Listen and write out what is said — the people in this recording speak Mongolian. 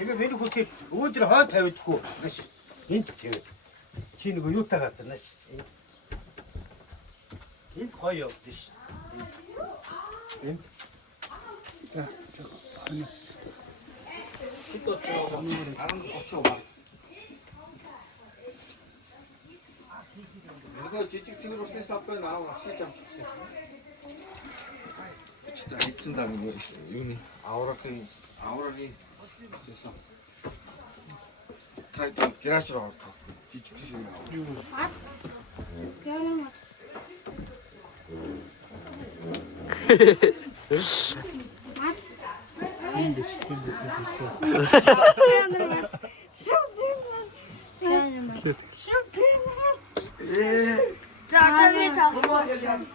Тэгээ миний хүүхд өөдрө хойд тавиадгүй маш энд тэгээд чи нэг юутай газар нааш энд гоё явдсан ш. Энд за ханаас хэд очоо 10 баг. Нөгөө жижиг цэвэр усны савтай аав авшиж амжчихсан. Чи хайцсан даа нэг юуны аврагын гэсэн. Тайд гараж руу орох. Жижиг жижиг юу. За, давай.